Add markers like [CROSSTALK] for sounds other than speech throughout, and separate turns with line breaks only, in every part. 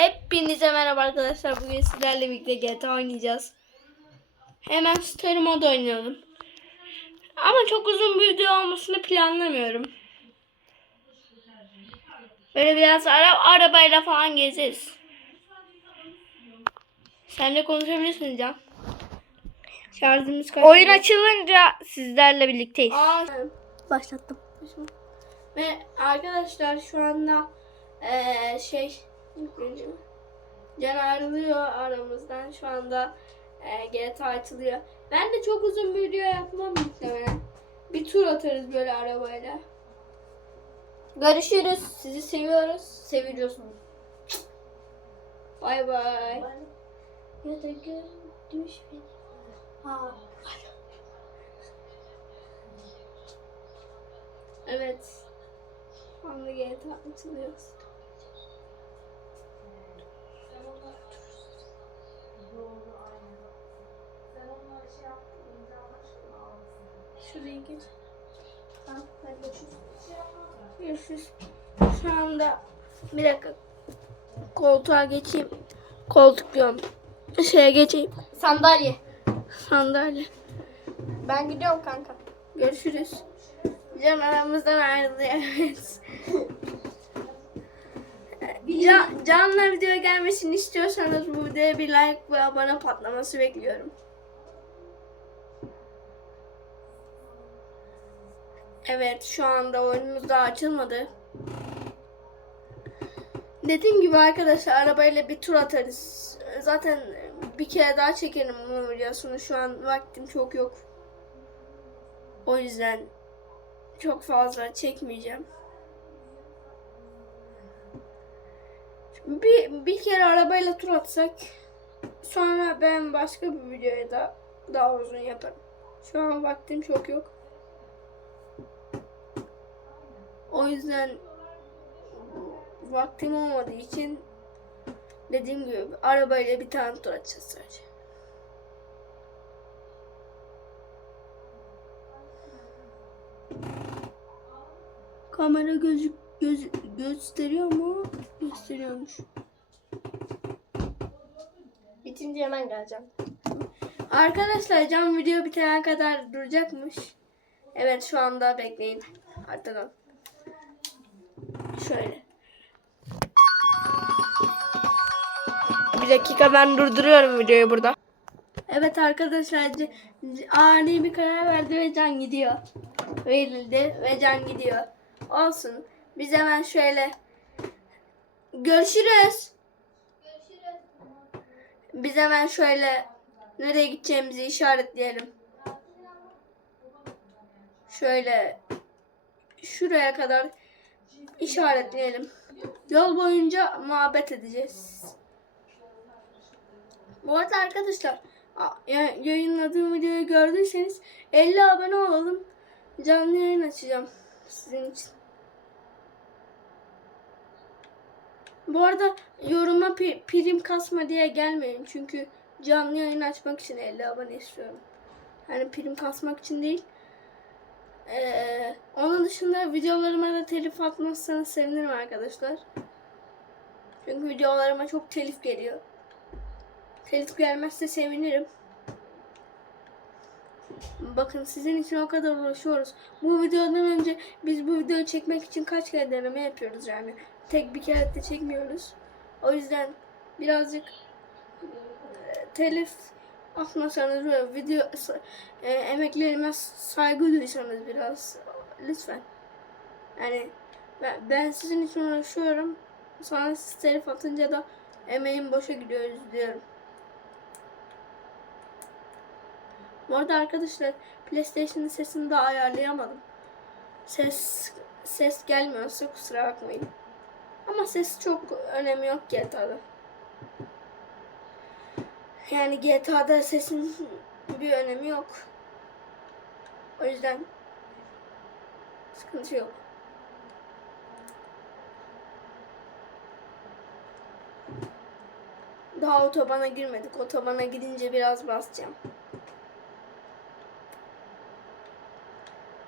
Hepinize merhaba arkadaşlar. Bugün sizlerle birlikte GTA oynayacağız. Hemen story mod oynayalım. Ama çok uzun bir video olmasını planlamıyorum. Böyle biraz ara, arabayla falan gezeriz. Sen de konuşabilirsin Can. Şarjımız kaç?
Oyun açılınca sizlerle birlikteyiz.
Aa,
Başlattım.
Ve arkadaşlar şu anda eee şey Can ayrılıyor aramızdan şu anda eee GTA açılıyor. Ben de çok uzun bir video yapmam muhtemelen. Bir tur atarız böyle arabayla. Görüşürüz. Sizi seviyoruz. Seviyorsunuz. Bay bay. Ya da gör düş beni. Ha. Evet. Şu anda GTA açılıyor. Şuraya geç. Tamam, hadi görüşürüz. Görüşürüz. Şu anda bir dakika koltuğa geçeyim. Koltuk diyorum. Şeye geçeyim.
Sandalye.
Sandalye.
Ben gidiyorum kanka.
Görüşürüz. Can aramızdan ayrılıyor. [LAUGHS] Can, Can'la video gelmesini istiyorsanız bu videoya bir like ve abone patlaması bekliyorum. Evet şu anda oyunumuz daha açılmadı. Dediğim gibi arkadaşlar arabayla bir tur atarız. Zaten bir kere daha çekerim bunun videosunu. Şu an vaktim çok yok. O yüzden çok fazla çekmeyeceğim. Bir, bir kere arabayla tur atsak sonra ben başka bir videoya da daha uzun yaparım. Şu an vaktim çok yok. O yüzden vaktim olmadığı için dediğim gibi arabayla bir tane tur atacağız sadece. Kamera gözük göz, gösteriyor mu? Gösteriyormuş.
Bitince hemen geleceğim.
Arkadaşlar cam video bitene kadar duracakmış. Evet şu anda bekleyin. Arkadan. Şöyle.
Bir dakika ben durduruyorum videoyu burada.
Evet arkadaşlar ani bir karar verdi ve can gidiyor. Verildi ve can gidiyor. Olsun. Biz hemen şöyle görüşürüz. Biz hemen şöyle nereye gideceğimizi işaretleyelim. Şöyle şuraya kadar işaretleyelim. Yol boyunca muhabbet edeceğiz. Bu arada arkadaşlar yayınladığım videoyu gördüyseniz 50 abone olalım. Canlı yayın açacağım sizin için. Bu arada yoruma prim kasma diye gelmeyin. Çünkü canlı yayın açmak için 50 abone istiyorum. Yani prim kasmak için değil. Ee, onun dışında videolarıma da telif atmazsanız sevinirim arkadaşlar. Çünkü videolarıma çok telif geliyor. Telif gelmezse sevinirim. Bakın sizin için o kadar uğraşıyoruz. Bu videodan önce biz bu videoyu çekmek için kaç kere deneme yapıyoruz yani. Tek bir de çekmiyoruz. O yüzden birazcık e, telif atmasanız ve video e, emeklerime saygı duysanız biraz lütfen. Yani ben, ben sizin için uğraşıyorum. Sonra siz telif atınca da emeğim boşa gidiyor üzülüyorum. Bu arada arkadaşlar PlayStation'ın sesini daha ayarlayamadım. Ses ses gelmiyorsa kusura bakmayın. Ama ses çok önemi yok GTA'da. Yani GTA'da sesin bir önemi yok. O yüzden sıkıntı yok. Daha otobana girmedik. Otobana gidince biraz basacağım.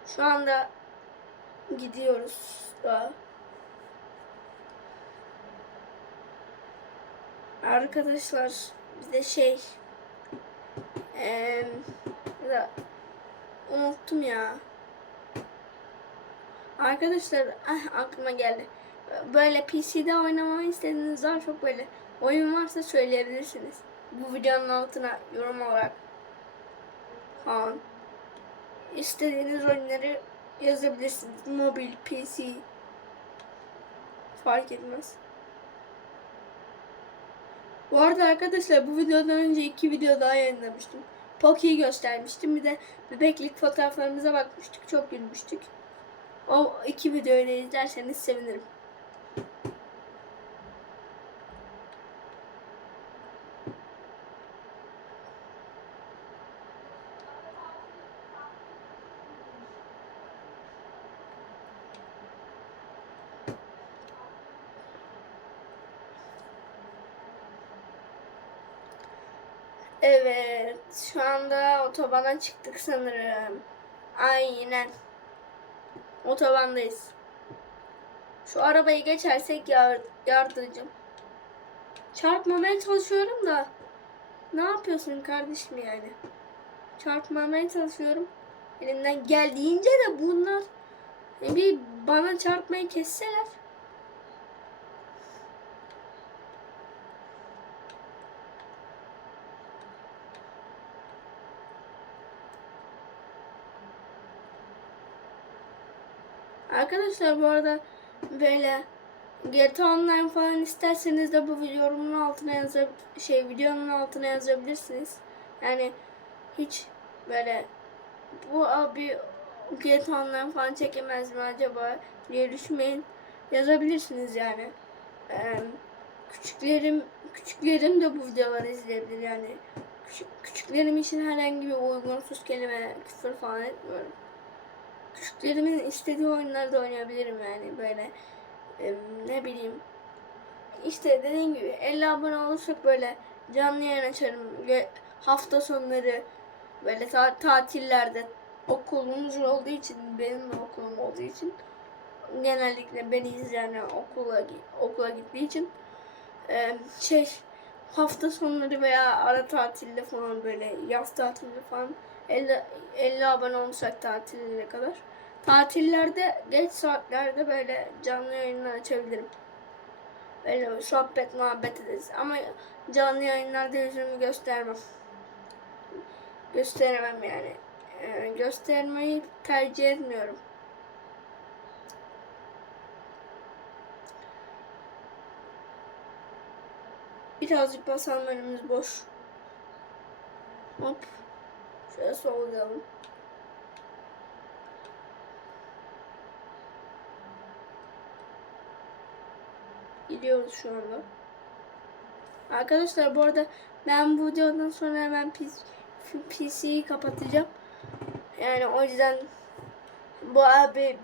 Şu anda gidiyoruz daha. Arkadaşlar bir de şey eee, da- unuttum ya. Arkadaşlar ah, aklıma geldi. Böyle PC'de oynamamı istediğiniz daha çok böyle oyun varsa söyleyebilirsiniz. Bu videonun altına yorum olarak falan. İstediğiniz oyunları yazabilirsiniz. Mobil, PC fark etmez. Bu arada arkadaşlar bu videodan önce iki video daha yayınlamıştım. Poki'yi göstermiştim. Bir de bebeklik fotoğraflarımıza bakmıştık. Çok gülmüştük. O iki videoyu da izlerseniz sevinirim. Evet, şu anda otobana çıktık sanırım. Aynen. Otobandayız. Şu arabayı geçersek yar yardıracağım. Çarpmamaya çalışıyorum da. Ne yapıyorsun kardeşim yani? Çarpmamaya çalışıyorum. Elimden geldiğince de bunlar bir bana çarpmayı kesseler. Arkadaşlar bu arada böyle GTA Online falan isterseniz de bu yorumun altına yazab şey videonun altına yazabilirsiniz. Yani hiç böyle bu abi GTA Online falan çekemez mi acaba diye düşünmeyin. Yazabilirsiniz yani. Ee, küçüklerim küçüklerim de bu videoları izleyebilir yani. Küçük, küçüklerim için herhangi bir uygunsuz kelime küfür falan etmiyorum küçüklerimin istediği oyunlarda oynayabilirim yani böyle e, ne bileyim. İşte dediğim gibi 50 abone olursak böyle canlı yayın açarım hafta sonları böyle ta- tatillerde okulumuz olduğu için benim de okulum olduğu için genellikle beni izleyen okula okula gittiği için e, şey hafta sonları veya ara tatilde falan böyle yaz tatilinde falan 50, 50 abone olursak tatillere kadar. Tatillerde geç saatlerde böyle canlı yayınlar açabilirim. Böyle sohbet muhabbet ederiz. Ama canlı yayınlarda yüzümü göstermem. Gösteremem yani. Ee, göstermeyi tercih etmiyorum. Birazcık önümüz boş. Hop. Şöyle sollayalım. Gidiyoruz şu anda. Arkadaşlar bu arada ben bu videodan sonra hemen PC'yi kapatacağım. Yani o yüzden bu abi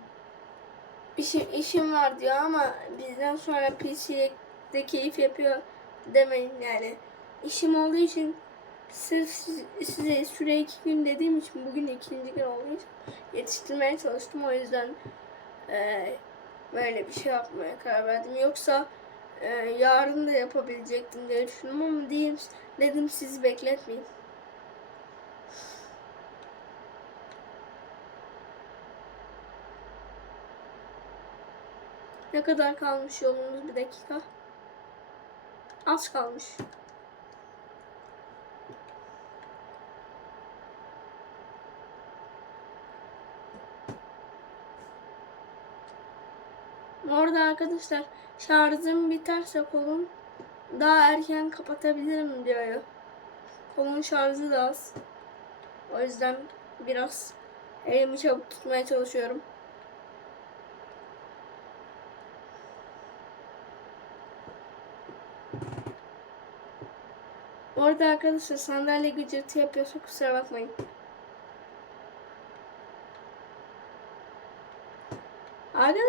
işim, işim var diyor ama bizden sonra PC'de keyif yapıyor demeyin yani. İşim olduğu için sırf siz- size süre iki gün dediğim için bugün ikinci gün olduğu için yetiştirmeye çalıştım. O yüzden eee, böyle bir şey yapmaya karar verdim. Yoksa eee, yarın da yapabilecektim diye düşündüm ama diyeyim, dedim sizi bekletmeyeyim. Ne kadar kalmış yolumuz bir dakika. Az kalmış. Orada arkadaşlar şarjım biterse kolum daha erken kapatabilirim diyor. Kolun şarjı da az. O yüzden biraz elimi çabuk tutmaya çalışıyorum. Orada arkadaşlar sandalye gıcırtı yapıyorsa kusura bakmayın.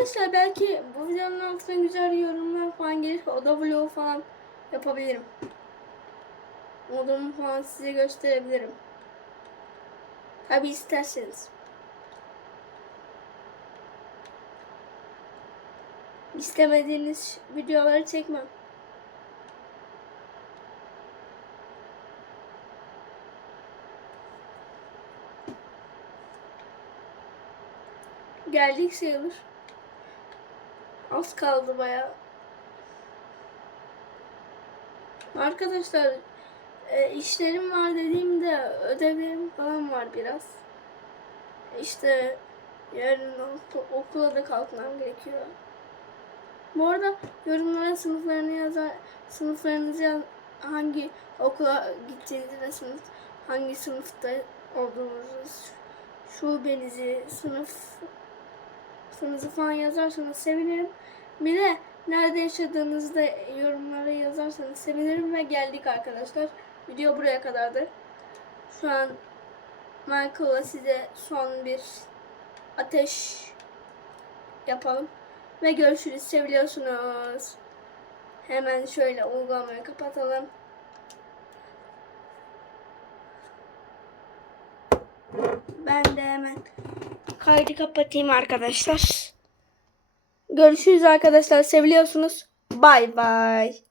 Arkadaşlar belki bu videonun altına güzel yorumlar falan gelir. Oda vlogu falan yapabilirim. Odamı falan size gösterebilirim. Tabi isterseniz. İstemediğiniz videoları çekmem. Geldik sayılır. Az kaldı baya. Arkadaşlar e, işlerim var dediğimde ödevlerim falan var biraz. İşte yarın ok- okula da kalkmam gerekiyor. Bu arada yorumlara sınıflarını yazar, sınıflarınızı yaz, hangi okula gittiğinizi ve sınıf, hangi sınıfta olduğunuzu, şubenizi, sınıf sınıfınızı falan yazarsanız sevinirim. Bir de nerede yaşadığınızı da yorumlara yazarsanız sevinirim ve geldik arkadaşlar. Video buraya kadardı. Şu an Michael'a size son bir ateş yapalım. Ve görüşürüz. Seviliyorsunuz. Hemen şöyle uygulamayı kapatalım. Ben de hemen
Kaydı kapatayım arkadaşlar. Görüşürüz arkadaşlar. Seviliyorsunuz. Bay bay.